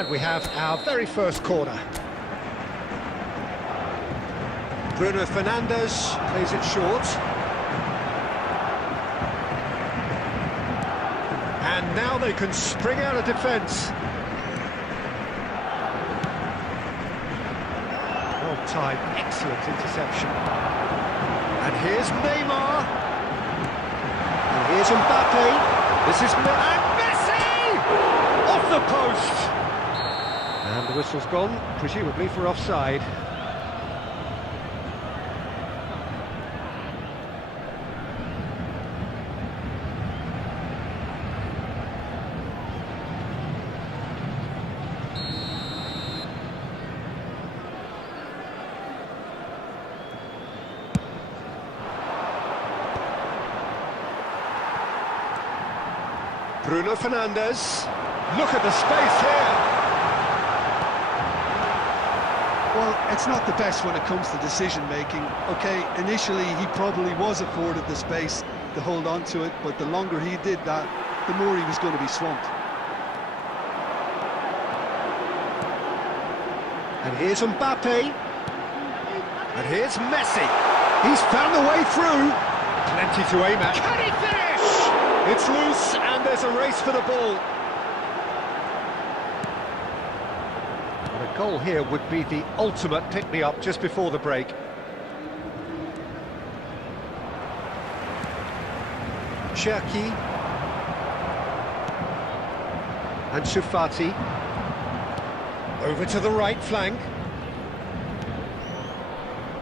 And we have our very first corner. Bruno Fernandes plays it short. And now they can spring out of defence. Well-timed, excellent interception. And here's Neymar. And here's Mbappe. This is and Messi! Off the post! And the whistle's gone, presumably for offside. Bruno Fernandes. Look at the space here. Well, it's not the best when it comes to decision-making. Okay, initially he probably was afforded the space to hold on to it, but the longer he did that, the more he was going to be swamped. And here's Mbappe. And here's Messi. He's found the way through. Plenty to aim at. Can he finish? It's loose, and there's a race for the ball. And a goal here would be the ultimate pick-me-up just before the break. Cherki. And Shufati. Over to the right flank.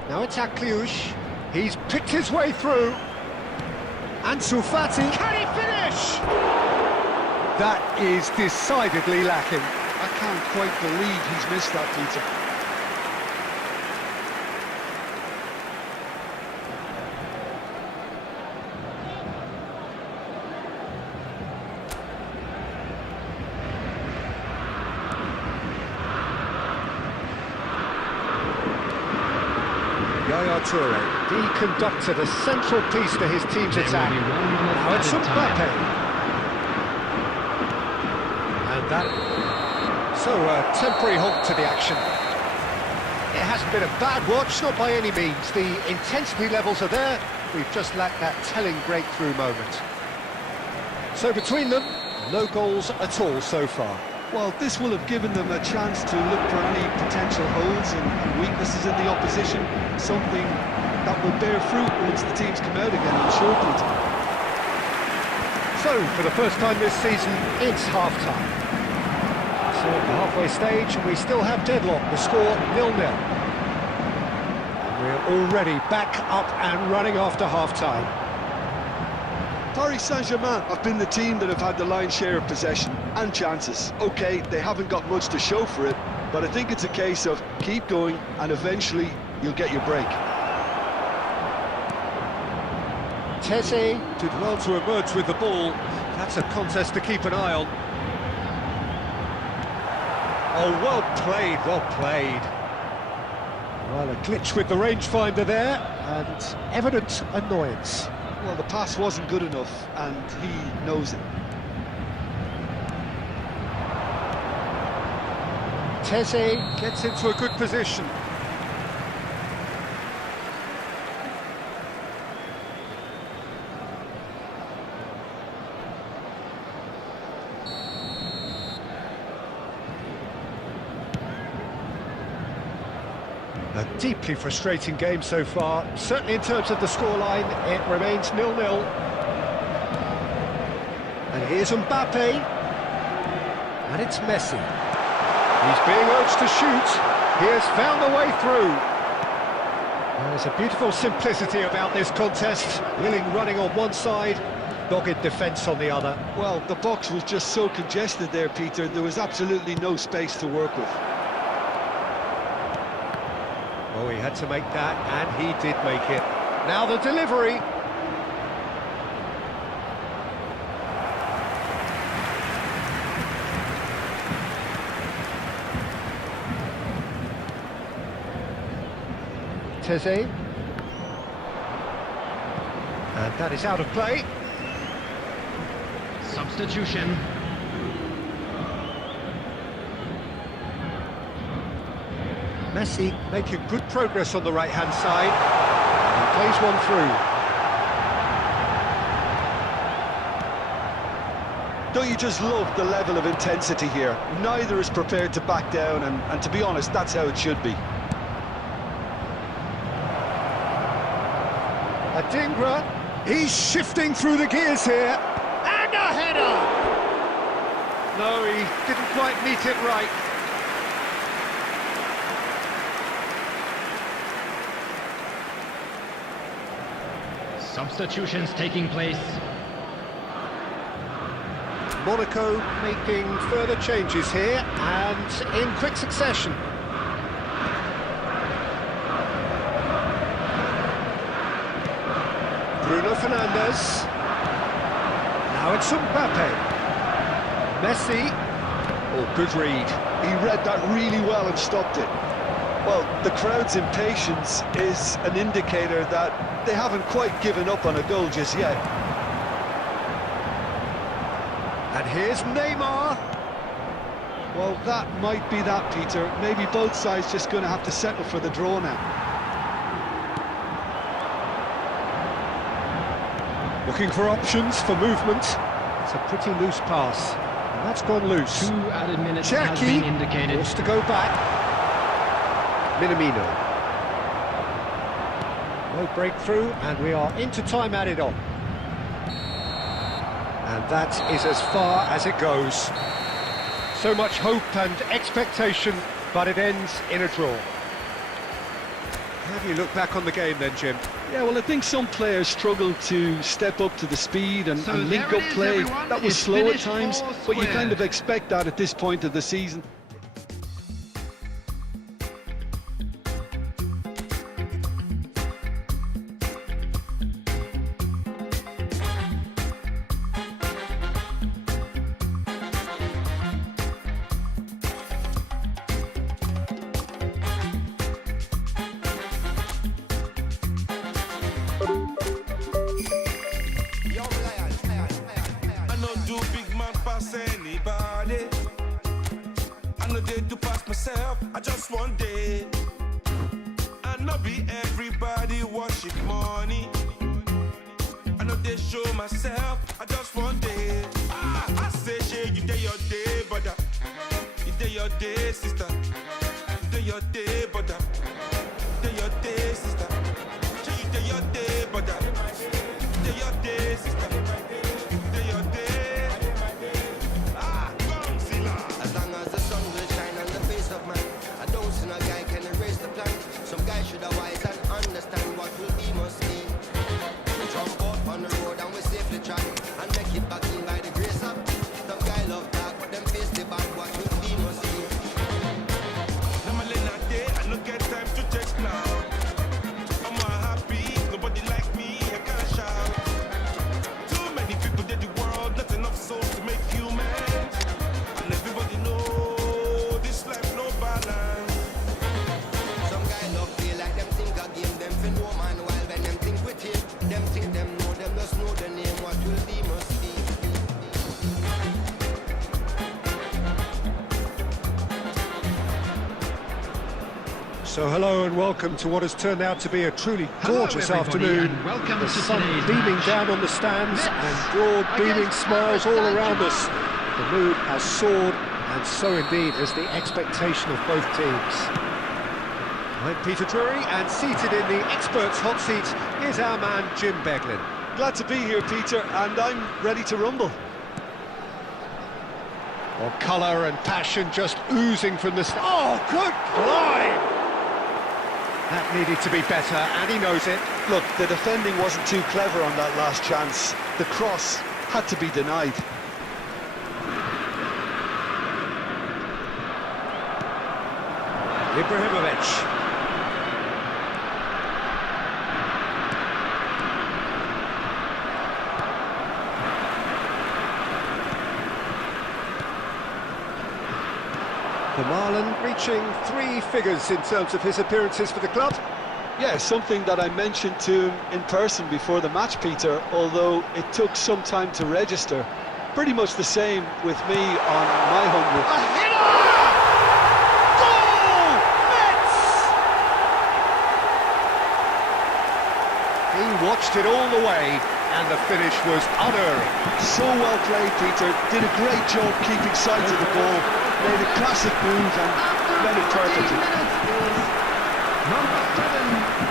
Now it's Akliouche. He's picked his way through. Ansu Fati. Can he finish? That is decidedly lacking. I can't quite believe he's missed that, Peter. Yaya Toure, he conducted a central piece to his team's attack. Now it's Mbappe. And that... So, a temporary halt to the action. It hasn't been a bad watch, not by any means. The intensity levels are there. We've just lacked that telling breakthrough moment. So between them, no goals at all so far. Well, this will have given them a chance to look for any potential holes and weaknesses in the opposition, something that will bear fruit once the teams come out again, I'm sure, Peter. So, for the first time this season, it's half-time. So at the halfway stage, we still have deadlock, the score 0-0. We're already back up and running after half-time. Paris Saint-Germain have been the team that have had the lion's share of possession and chances. OK, they haven't got much to show for it, but I think it's a case of keep going and eventually you'll get your break. Tese did well to emerge with the ball. That's a contest to keep an eye on. Oh, well played, well played. Well, a glitch with the rangefinder there, and evident annoyance. Well, the pass wasn't good enough, and he knows it. Tese gets into a good position. A deeply frustrating game so far. Certainly in terms of the scoreline, it remains 0-0. And here's Mbappe. And it's Messi. He's being urged to shoot. He has found the way through. There's a beautiful simplicity about this contest. Willing running on one side, dogged defence on the other. Well, the box was just so congested there, Peter. There was absolutely no space to work with. Oh, he had to make that, and he did make it. Now the delivery. Tese. And that is out of play. Substitution. Messi making good progress on the right-hand side. He plays one through. Don't you just love the level of intensity here? Neither is prepared to back down, and to be honest, that's how it should be. Adingra, he's shifting through the gears here. And a header! No, he didn't quite meet it right. Substitutions taking place. Monaco making further changes here, and in quick succession. Bruno Fernandes. Now it's Mbappe. Messi. Oh, good read. He read that really well and stopped it. Well, the crowd's impatience is an indicator that they haven't quite given up on a goal just yet. And here's Neymar. Well, that might be that, Peter. Maybe both sides just going to have to settle for the draw now. Looking for options for movement. It's a pretty loose pass. And that's gone loose. 2 added minutes has been indicated. Wants to go back. Minamino. No breakthrough, and we are into time added on. And that is as far as it goes. So much hope and expectation, but it ends in a draw. How do you look back on the game then, Jim? Yeah, well, I think some players struggled to step up to the speed and link up play. That was slow at times, but you kind of expect that at this point of the season. To pass myself, I just one day. I not be everybody worship money. I know they show myself, I just one day. I say, shey, you day your day, brother. You day your day, sister. You day your day, brother. You day your day, sister. Shey, you day your day, brother. You day your day, sister. You day your day. As long as the sun will shine on the face of man, I don't see no guy can erase the plan. Some guys should have wise and understand what will be must be. We jump out on the road and we safely track and make it back in by the grace of. Some guy love talk, but them face the back what will be must be. I'm a little day, I don't get time to check now. I'm not happy, nobody like me, I can't shout. Too many people did the world, not enough souls to make humans. And everybody know this life no balance. Some guy love feel like them think a game, them fin no man while when them think with him. Them think them just know the name, what will be must be. So hello and welcome to what has turned out to be a truly gorgeous afternoon. And welcome The to sun today's beaming match. down on the stands and broad beaming smiles all around us. The mood has soared, and so indeed has the expectation of both teams. I'm Peter Drury, and seated in the experts' hot seat is our man Jim Beglin. Glad to be here, Peter, and I'm ready to rumble. Well, colour and passion just oozing from the... Oh, good line! That needed to be better, and he knows it. Look, the defending wasn't too clever on that last chance. The cross had to be denied. Ibrahimovic. Marlon reaching 3 figures in terms of his appearances for the club. Yeah, something that I mentioned to him in person before the match, Peter, although it took some time to register. Pretty much the same with me on my 100. A header! Goal! marched it all the way, and the finish was unerring. So well played, Peter. Did a great job keeping sight of the ball. Made a classic move and read it perfectly. Number 7.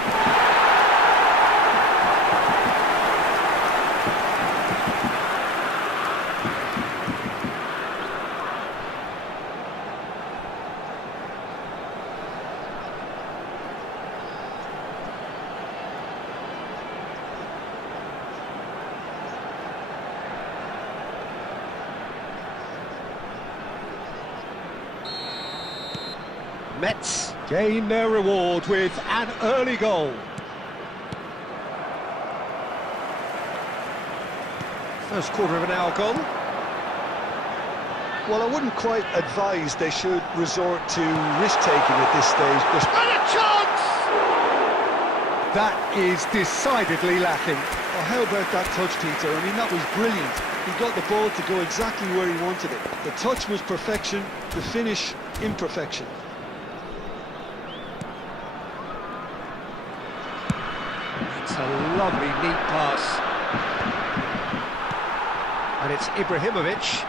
Mets gain their reward with an early goal. First quarter of an hour gone. Well, I wouldn't quite advise they should resort to risk-taking at this stage, but... And a chance! That is decidedly lacking. Oh, how about that touch, Peter? I mean, that was brilliant. He got the ball to go exactly where he wanted it. The touch was perfection, the finish, imperfection. It's a lovely, neat pass. And it's Ibrahimovic.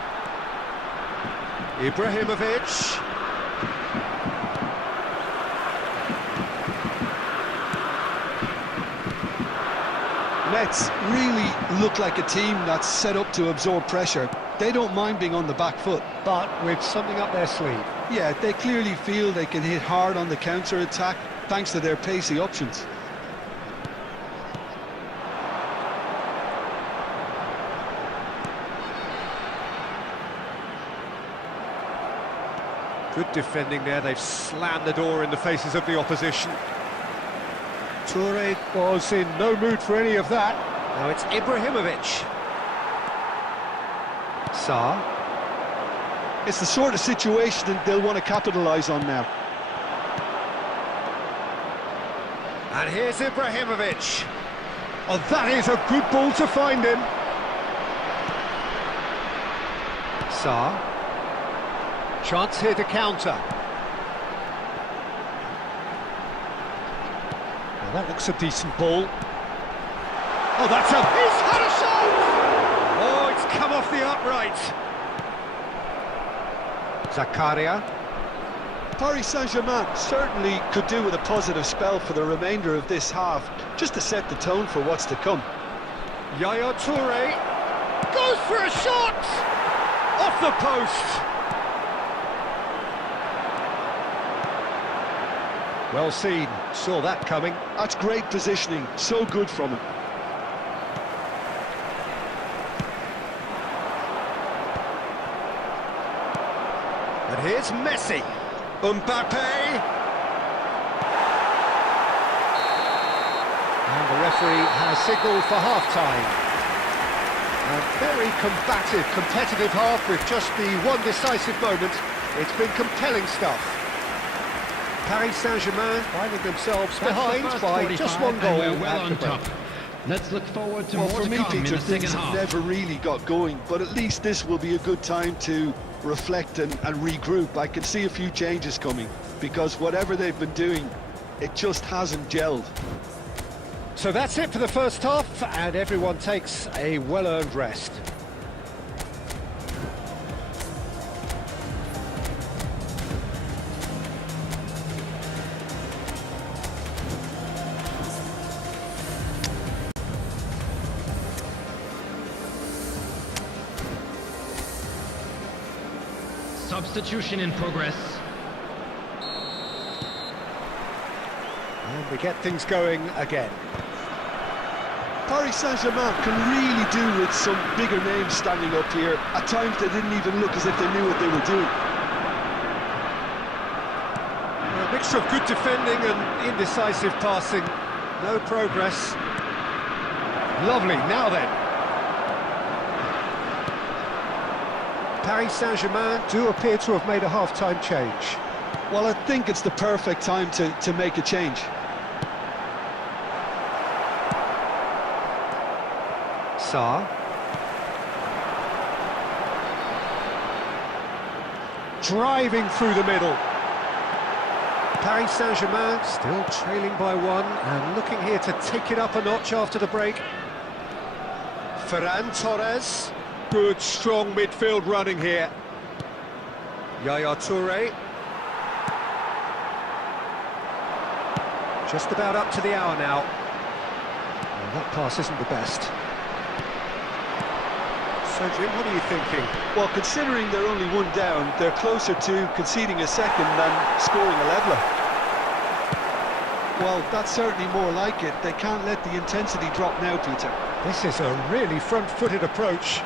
Mets really look like a team that's set up to absorb pressure. They don't mind being on the back foot. But with something up their sleeve. Yeah, they clearly feel they can hit hard on the counter-attack thanks to their pacey options. Good defending there, they've slammed the door in the faces of the opposition. Toure was in no mood for any of that. Now it's Ibrahimovic. Sarr. It's the sort of situation that they'll want to capitalise on now. And here's Ibrahimovic. Oh, that is a good ball to find him. Sarr. Chance here to counter. Well, that looks a decent ball. Oh, that's a... He's had a shot! Oh, it's come off the upright. Zakaria. Paris Saint-Germain certainly could do with a positive spell for the remainder of this half, just to set the tone for what's to come. Yaya Toure goes for a shot! Off the post! Well seen, saw that coming. That's great positioning, so good from him. And here's Messi. Mbappe. And the referee has signalled for half-time. A very combative, competitive half with just the one decisive moment. It's been compelling stuff. Paris Saint-Germain finding themselves behind by just one goal. We're well at on the top. break. Let's look forward to Well, more for to me, come in Peter, the second things have half. never really got going, but at least this will be a good time to reflect and regroup. I can see a few changes coming, because whatever they've been doing, it just hasn't gelled. So that's it for the first half, and everyone takes a well-earned rest. Substitution in progress. And we get things going again. Paris Saint-Germain can really do with some bigger names standing up here. At times they didn't even look as if they knew what they were doing. A mixture of good defending and indecisive passing. No progress. Lovely, now then. Paris Saint-Germain do appear to have made a half-time change. Well, I think it's the perfect time to make a change. Sarr. Driving through the middle. Paris Saint-Germain still trailing by one and looking here to take it up a notch after the break. Ferran Torres. Good, strong midfield running here. Yaya Toure. Just about up to the hour now. Well, that pass isn't the best. So, Jim, what are you thinking? Well, considering they're only one down, they're closer to conceding a second than scoring a leveller. Well, that's certainly more like it. They can't let the intensity drop now, Peter. This is a really front-footed approach.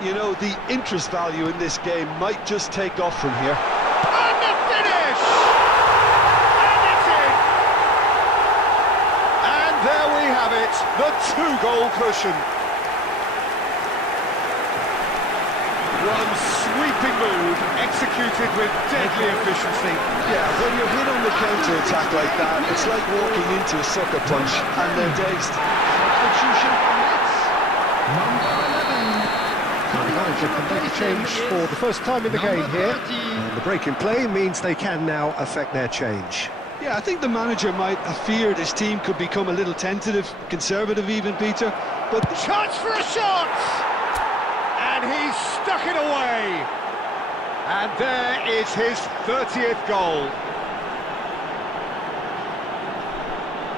You know, the interest value in this game might just take off from here. And the finish! And it's in! And there we have it, the two-goal cushion. One sweeping move, executed with deadly efficiency. Yeah, when you're hit on the counter-attack like that, it's like walking into a sucker punch, and they're dazed. Substitution for Metz. Number 11. The manager can make a change for the first time in the game here. And the break in play means they can now affect their change. Yeah, I think the manager might have feared his team could become a little tentative, conservative even, Peter, but... Chance for a shot! And he's stuck it away! And there is his 30th goal.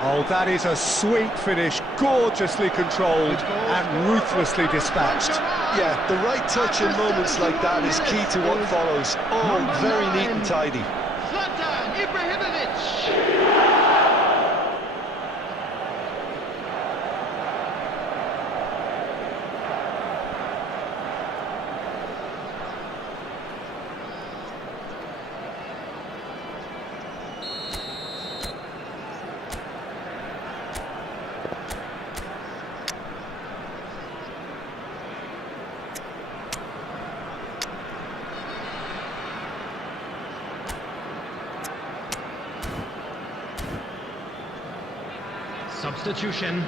Oh, that is a sweet finish, gorgeously controlled and ruthlessly dispatched. Yeah, the right touch in moments like that is key to what follows. Oh, very neat and tidy. Zlatan Ibrahimovic. Substitution.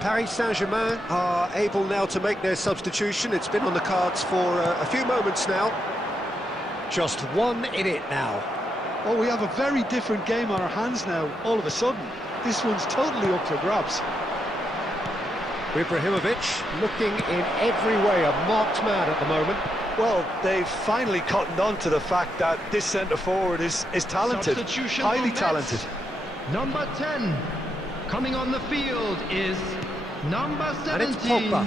Paris Saint-Germain are able now to make their substitution. It's been on the cards for a few moments now. Just 1 in it now. Oh, we have a very different game on our hands now, all of a sudden. This one's totally up for grabs. Ibrahimovic looking in every way a marked man at the moment. Well, they've finally cottoned on to the fact that this centre-forward is talented, Substitution highly for Metz. talented. Number 10. Coming on the field is number 17. And it's Pogba.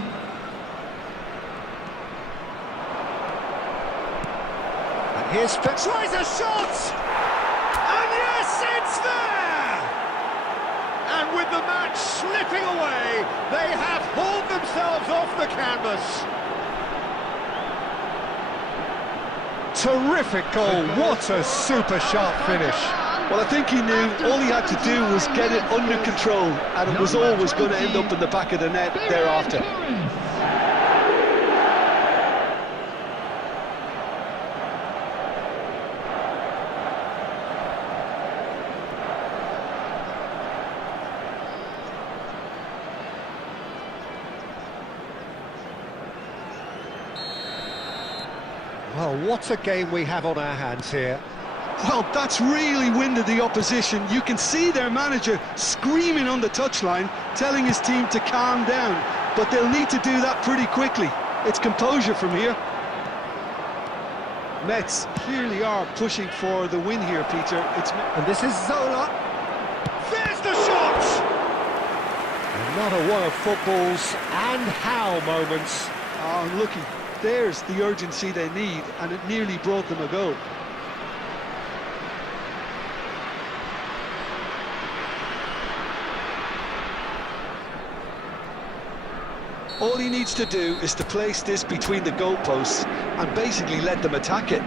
And here's tries a shot! And yes, it's there! And with the match slipping away, they have hauled themselves off the canvas. Terrific goal, what a super sharp finish. Well, I think he knew all he had to do was get it under control, and it was always going to end up in the back of the net thereafter. Well, what a game we have on our hands here. Well, that's really winded the opposition. You can see their manager screaming on the touchline, telling his team to calm down. But they'll need to do that pretty quickly. It's composure from here. Metz clearly are pushing for the win here, Peter. And this is Zola. There's the shot! Another one of football's and how moments. Oh, looky, there's the urgency they need, and it nearly brought them a goal. All he needs to do is to place this between the goalposts and basically let them attack it.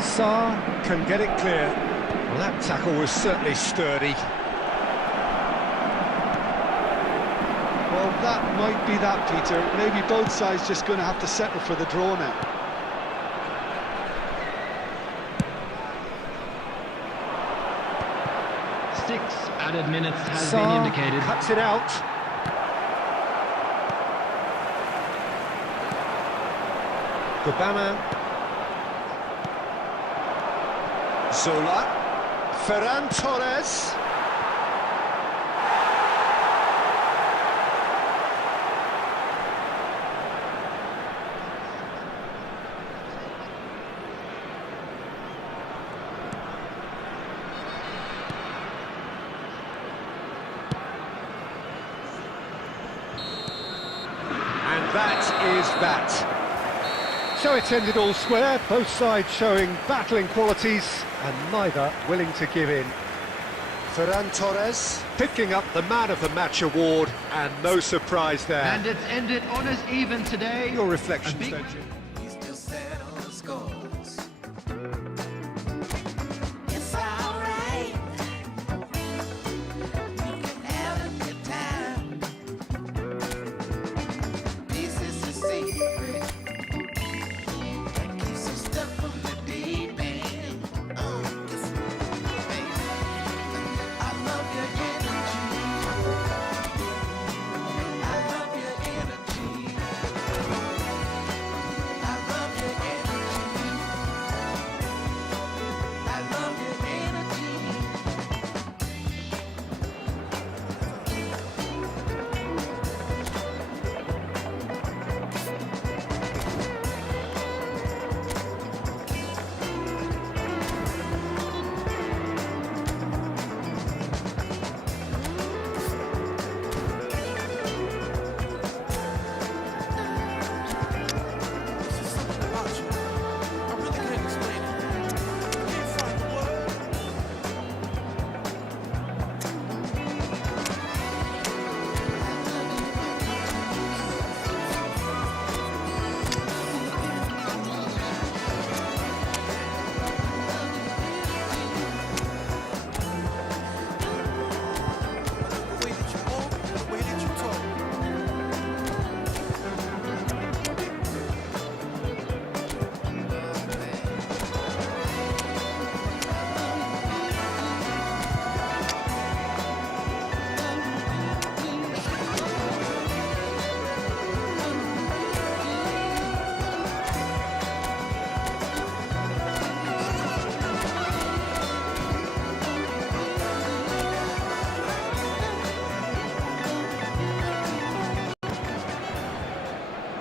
Sarr can get it clear. Well, that tackle was certainly sturdy. Well, that might be that, Peter. Maybe both sides just going to have to settle for the draw now. Six added minutes has Sarr been indicated. cuts it out. Gobama. Zola. Ferran Torres. And that is that. So it's ended all square, both sides showing battling qualities and neither willing to give in. Ferran Torres picking up the Man of the Match award, and no surprise there. And it's ended on as even today. Your reflections, A big- don't you? He's still set on the scores. It's alright. You can have a good time. This is the secret that keeps you stuck from the deep end. Hey, I love your energy. I love your energy. I love your energy. I love your energy. This is something about you. I really can't explain it. I can't find the word. The way that you walk and the way that you talk.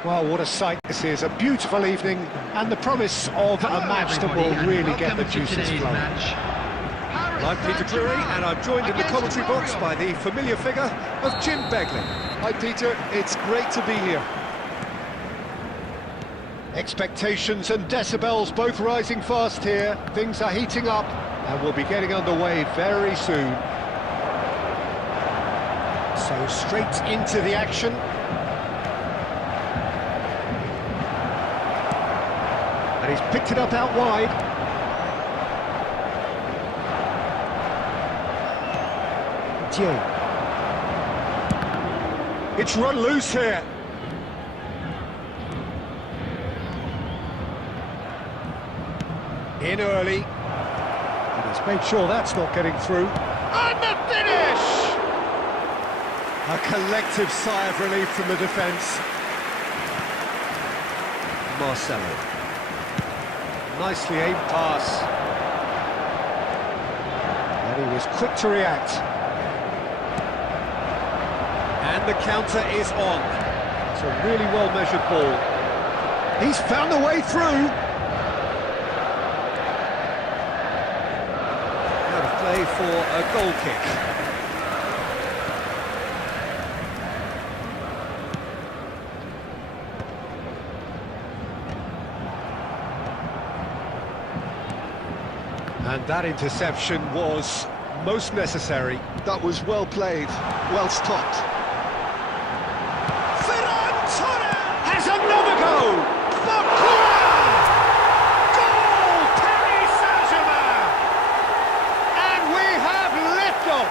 Well, what a sight this is. A beautiful evening and the promise of a Hello, match that everybody, will and really get welcome the to juices today's flowing. match. Paris I'm Peter Drury, Saint-Germain and I'm joined in the against commentary box Royal. by the familiar figure of Jim Begley. Hi, Peter. It's great to be here. Expectations and decibels both rising fast here. Things are heating up and we'll be getting underway very soon. So straight into the action. And he's picked it up out wide. Dieng. It's run loose here. In early. And he's made sure that's not getting through. And the finish! A collective sigh of relief from the defence. Marcelo. Nicely aimed pass. And he was quick to react. And the counter is on. It's a really well-measured ball. He's found a way through. Out of play for a goal kick. And that interception was most necessary. That was well played, well stopped. Ferran Torres has another goal! Bakura! Goal! Paris Saint-Germain! And we have liftoff!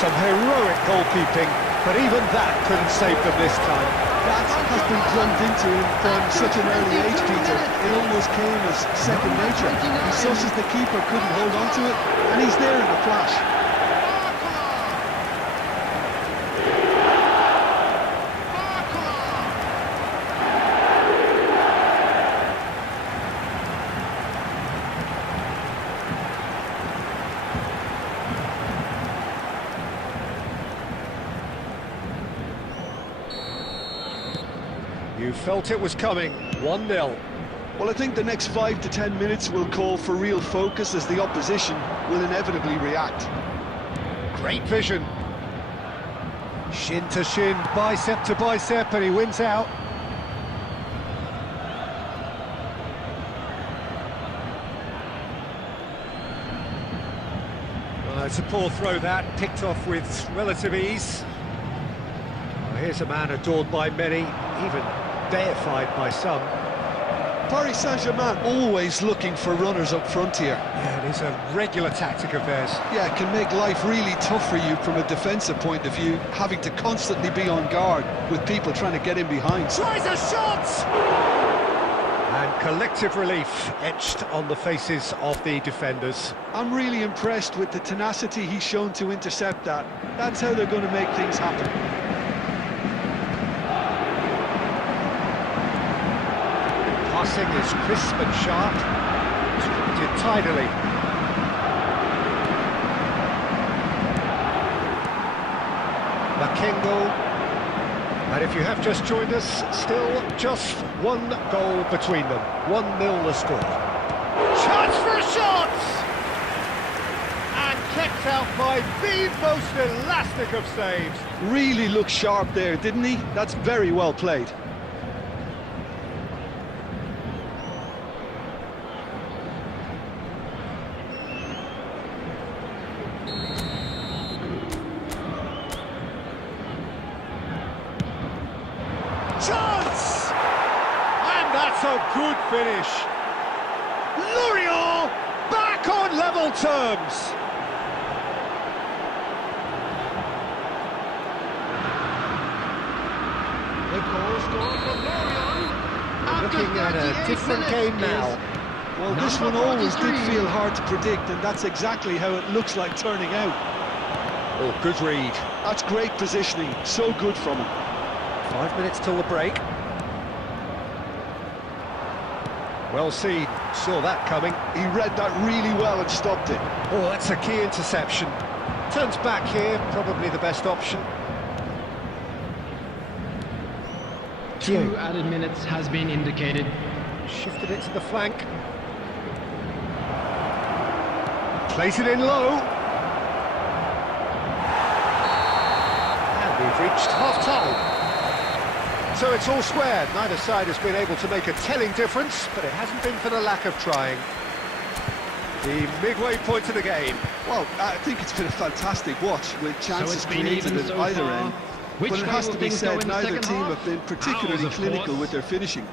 Some heroic goalkeeping, but even that couldn't save them this time. That has been drummed into him from such an early age, Peter. It almost came as second nature. He's such as the keeper couldn't hold on to it, and he's there in a flash. You felt it was coming, 1-0. Well, I think the next 5 to 10 minutes will call for real focus as the opposition will inevitably react. Great vision. Shin to shin, bicep to bicep, and he wins out. Well, it's a poor throw that, picked off with relative ease. Well, here's a man adored by many, even deified by some. Paris Saint-Germain always looking for runners up front here. Yeah, it is a regular tactic of theirs. Yeah, it can make life really tough for you from a defensive point of view, having to constantly be on guard with people trying to get in behind. Tries a shot! And collective relief etched on the faces of the defenders. I'm really impressed with the tenacity he's shown to intercept that. That's how they're going to make things happen. Passing is crisp and sharp. It's tidily. Makengo. And if you have just joined us, still just one goal between them. 1-0 the score. Chance for a shot! And kept out by the most elastic of saves. Really looked sharp there, didn't he? That's very well played. Chance! And that's a good finish. Lorient back on level terms. The goal scored for Lorient. After Looking at a 38 different minutes game is now. Well, this one number always did 43. feel hard to predict, and that's exactly how it looks like turning out. Oh, good read. That's great positioning, so good from him. 5 minutes till the break. Well seen, saw that coming. He read that really well and stopped it. Oh, that's a key interception. Turns back here, probably the best option. 2 added minutes has been indicated. Shifted it to the flank. Plays it in low. And we've reached half-time. So it's all square. Neither side has been able to make a telling difference, but it hasn't been for the lack of trying. The midway point of the game. Well, I think it's been a fantastic watch with chances it's been created even at so either far. end. Which But it way has will to be things go said, in the neither second team half? have been particularly Hours of clinical force. with their finishing.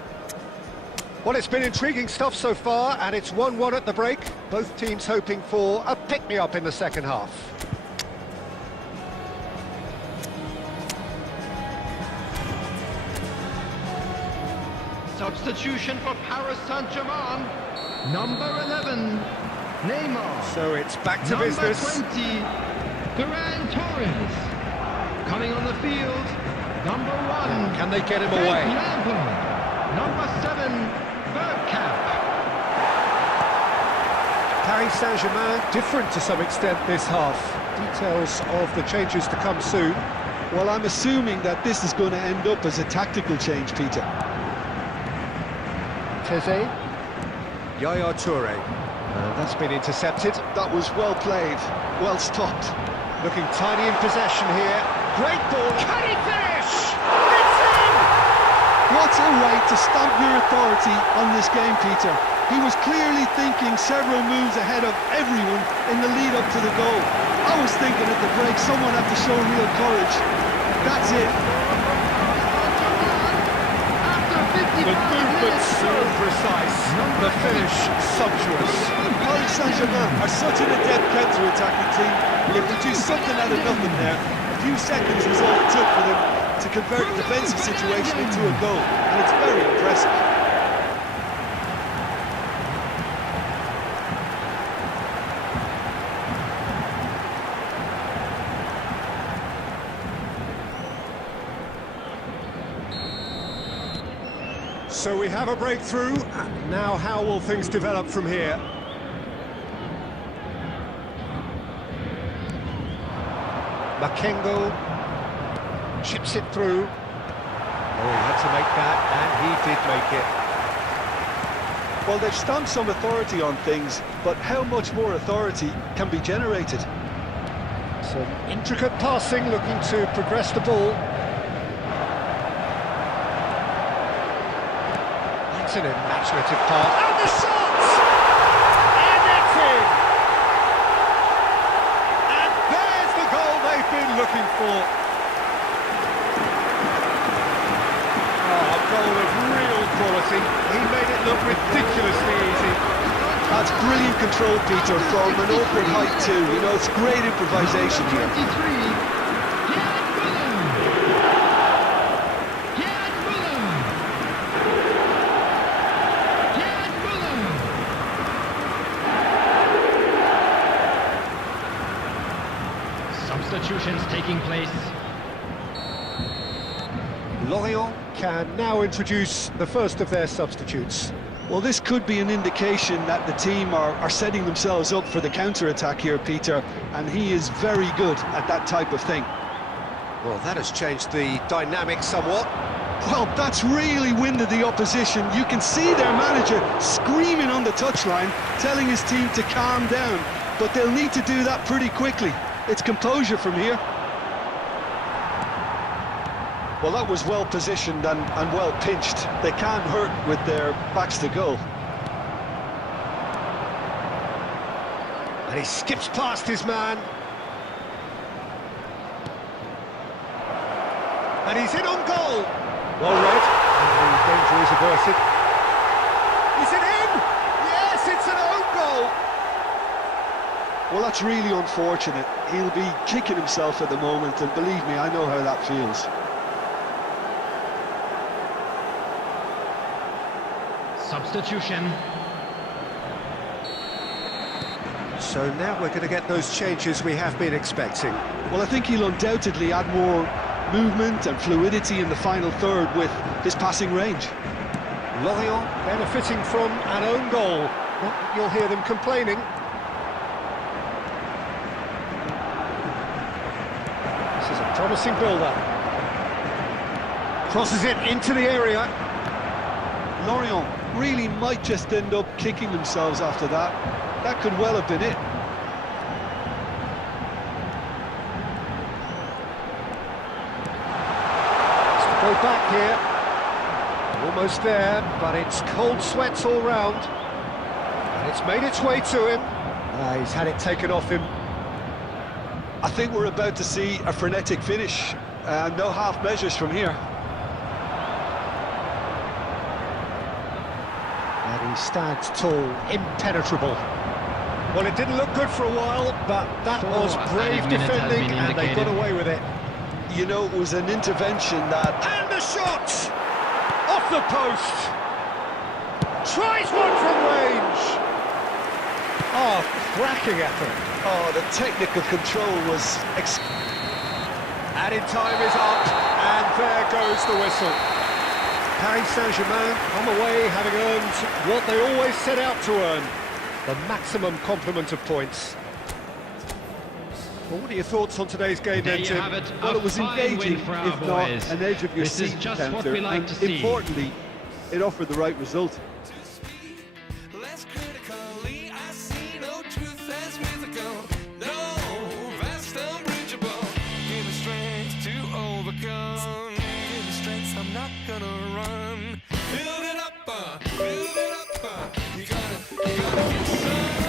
Well, it's been intriguing stuff so far, and it's 1-1 at the break. Both teams hoping for a pick-me-up in the second half. Substitution for Paris Saint-Germain. Number 11, Neymar. So it's back to Number business. 20, Ferran Torres. Coming on the field, number 1. Can they get him Frank away? Lampard. Number 7, Bergkamp. Paris Saint-Germain different to some extent this half. Details of the changes to come soon. Well, I'm assuming that this is going to end up as a tactical change, Peter. Teze. Yaya Toure. That's been intercepted. That was well played, well stopped. Looking tiny in possession here. Great ball. Can he finish? It's in! What a way to stamp your authority on this game, Peter. He was clearly thinking several moves ahead of everyone in the lead up to the goal. I was thinking at the break someone had to show real courage. That's it. The movement so precise. The finish sumptuous. Paris Saint-Germain are such an adept counter-attacking team. They produced something out of nothing there. A few seconds was all it took for them to convert a defensive situation into a goal, and it's very impressive. So we have a breakthrough. Now how will things develop from here? Makengo chips it through. Oh, he had to make that, and he did make it. Well, they've stamped some authority on things, but how much more authority can be generated? Some intricate passing, looking to progress the ball. That's an imaginative pass. And the shot! And it's in! And there's the goal they've been looking for. Oh, a goal of real quality. He made it look ridiculously easy. That's brilliant control, Peter, from an awkward height too. You know, it's great improvisation here. 23, Gerd Müller. Gerd Müller. Gerd Müller. Substitutions taking place. Lorient can now introduce the first of their substitutes. Well, this could be an indication that the team are setting themselves up for the counter-attack here, Peter, and he is very good at that type of thing. Well, that has changed the dynamic somewhat. Well, that's really winded the opposition. You can see their manager screaming on the touchline, telling his team to calm down, but they'll need to do that pretty quickly. It's composure from here. Well, that was well positioned and well pinched. They can't hurt with their backs to goal. And he skips past his man. And he's in on goal. Well read. And the danger is averted. Is it in? Yes, it's an own goal. Well, that's really unfortunate. He'll be kicking himself at the moment, and believe me, I know how that feels. Substitution. So now we're going to get those changes we have been expecting. Well, I think he'll undoubtedly add more movement and fluidity in the final third with his passing range. Lorient benefiting from an own goal. Not that you'll hear them complaining. This is a promising build-up. Crosses it into the area. Lorient really might just end up kicking themselves after that. That could well have been it. Let's go back here. Almost there, but it's cold sweats all round. And it's made its way to him. He's had it taken off him. I think we're about to see a frenetic finish. No half measures from here. And he stands tall, impenetrable. Well, it didn't look good for a while, but that was brave defending, and they got away with it. You know, it was an intervention that... And the shot! Off the post! Tries one from range! Oh, cracking effort. Oh, the technical control was... Added time is up, and there goes the whistle. Paris Saint-Germain on the way, having earned what they always set out to earn, the maximum complement of points. Well, what are your thoughts on today's game, There then, you Tim? have it. Well, it was A fine engaging, win for our if not boys. an edge of your This is seat just counter. what we like and to see. importantly, it offered the right result. Less critically, I see no truth as mythical. No, vast unbridgeable. Give me strength to overcome. Give me strength, I'm not gonna run. Build it up, you gotta get some.